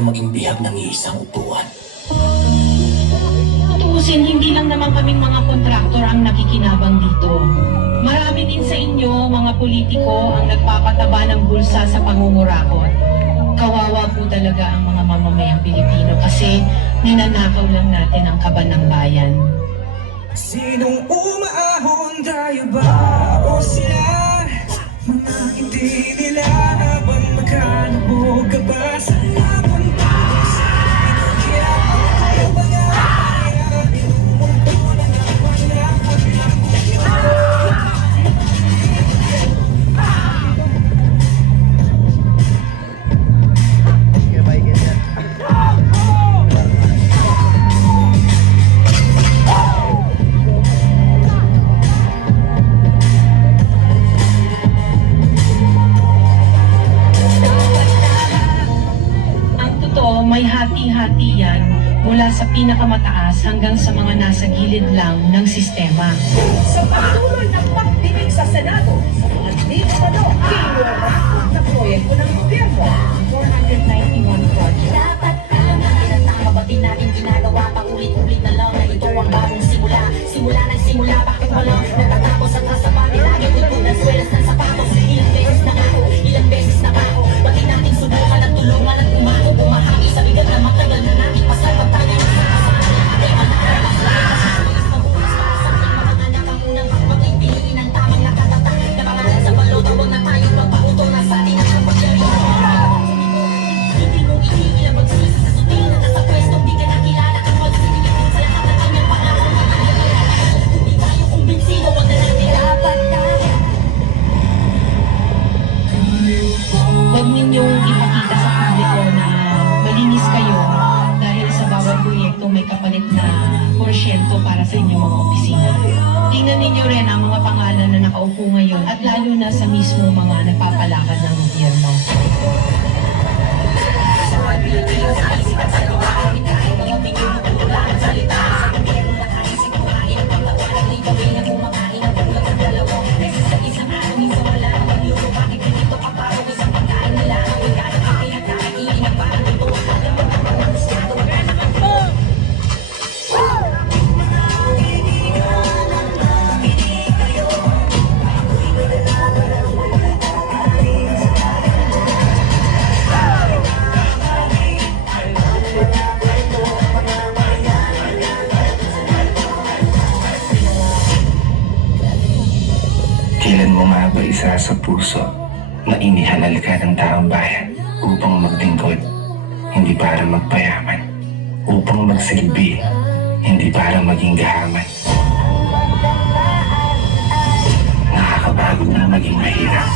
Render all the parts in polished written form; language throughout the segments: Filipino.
tayo maging bihag ng iisang upuan. Tutuusin, hindi lang naman kaming mga kontraktor ang nakikinabang dito. Marami din sa inyo, mga politiko, ang nagpapataba ng bulsa sa pangungurakot. Kawawa po talaga ang mga mamamayang Pilipino kasi ninanakaw lang natin ang kaban ng bayan. Sinong umaahon, tayo ba o sila? Mga hindi nila habang magkano ka ba sa laban pa? Kaya ako mga kaya inumunto na naman may hati-hati yan mula sa pinakamataas hanggang sa mga nasa gilid lang ng sistema. Sa patuloy ng pagdinig sa Senado sa mga diputado, kinurakot na proyekto ng gobyerno, 491 projects. Dapat alam na batin natin ginagawa, paulit-ulit na lang na ito ang bagong simula. Simula, bakit walang natatapos at nasa bali lagi tutulog ng swelas ng sapatos. Ilang beses na ako, pati natin subukan at tulungan at umako, bumahagi sa bigat na matagal na natin pasal pag tayo ng Huwag ninyong ipakita sa publiko na malinis kayo dahil sa bawat proyekto may kapalit na porsyento para sa inyong mga opisina. Tingnan ninyo rin ang mga pangalan na nakaupo ngayon at lalo na sa mismo mga nagpapalakad ng gobyerno. Kailan mo nga ba isa sa puso na inihalal ka ng taong bayan upang magtingkod, hindi para magpayaman, upang magsilbi, hindi para maging gahaman? Nakakapagod na maging mahirap.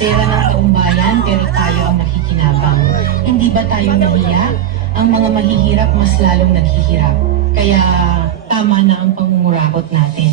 Pera ng taong bayan, pero tayo ang nakikinabang. Hindi ba tayo nahiya? Ang mga mahihirap mas lalong naghihirap. Kaya tama na ang pangungurakot natin.